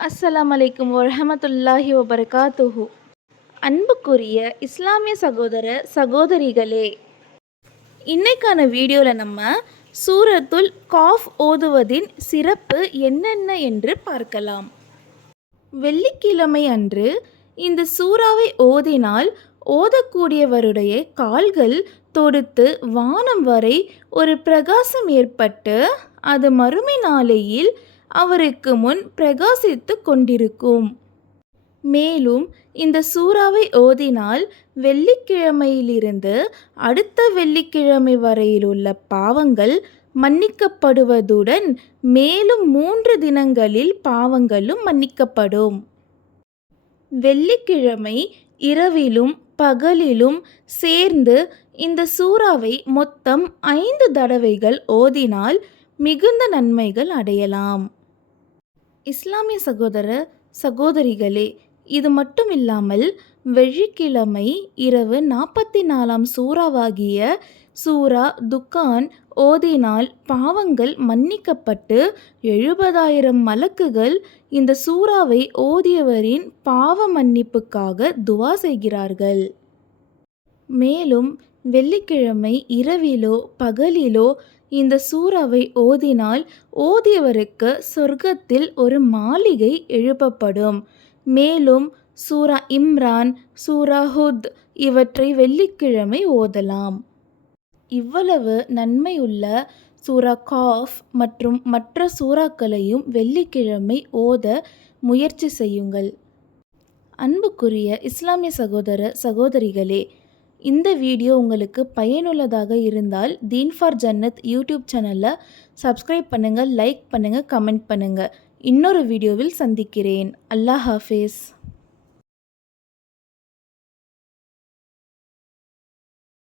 அஸ்ஸலாம் அலைக்கும் வரஹமத்துல்லாஹி வபரகாத்துஹு. அன்புக்குரிய இஸ்லாமிய சகோதர சகோதரிகளே இன்னைக்கான வீடியோவில் நம்ம சூரத்துல் காஃப் ஓதுவதின் சிறப்பு என்னென்ன என்று பார்க்கலாம். வெள்ளிக்கிழமை அன்று இந்த சூறாவை ஓதினால் ஓதக்கூடியவருடைய கால்கள் தொடுத்து வானம் வரை ஒரு பிரகாசம் ஏற்பட்டு அது மறுமை நாளையில் அவருக்கு முன் பிரகாசித்து கொண்டிருக்கும். மேலும் இந்த சூறாவை ஓதினால் வெள்ளிக்கிழமையிலிருந்து அடுத்த வெள்ளிக்கிழமை வரையிலுள்ள பாவங்கள் மன்னிக்கப்படுவதுடன் மேலும் மூன்று தினங்களில் பாவங்களும் மன்னிக்கப்படும். வெள்ளிக்கிழமை இரவிலும் பகலிலும் சேர்ந்து இந்த சூறாவை மொத்தம் ஐந்து தடவைகள் ஓதினால் மிகுந்த நன்மைகள் அடையலாம். இஸ்லாமிய சகோதர சகோதரிகளே இது மட்டும் இல்லாமல் வெள்ளிக்கிழமை இரவு நாற்பத்தி நாலாம் சூறாவாகிய சூரா துக்கான் ஓதினால் பாவங்கள் மன்னிக்கப்பட்டு எழுபதாயிரம் மலக்குகள் இந்த சூறாவை ஓதியவரின் பாவ மன்னிப்புக்காக துவா செய்கிறார்கள். மேலும் வெள்ளிக்கிழமை இரவிலோ பகலிலோ இந்த சூறாவை ஓதினால் ஓதியவருக்கு சொர்க்கத்தில் ஒரு மாளிகை எழுப்பப்படும். மேலும் சூரா இம்ரான் சூரா ஹுத் இவற்றை வெள்ளிக்கிழமை ஓதலாம். இவ்வளவு நன்மையுள்ள சூரா காஃப் மற்றும் மற்ற சூறாக்களையும் வெள்ளிக்கிழமை ஓத முயற்சி செய்யுங்கள். அன்புக்குரிய இஸ்லாமிய சகோதர சகோதரிகளே இந்த வீடியோ உங்களுக்கு பயனுள்ளதாக இருந்தால் தீன் ஃபார் ஜன்னத் யூடியூப் சேனலில் சப்ஸ்கிரைப் பண்ணுங்கள் லைக் பண்ணுங்கள் கமெண்ட் பண்ணுங்கள் இன்னொரு வீடியோவில் சந்திக்கிறேன். அல்லாஹ் ஹாஃபேஸ்.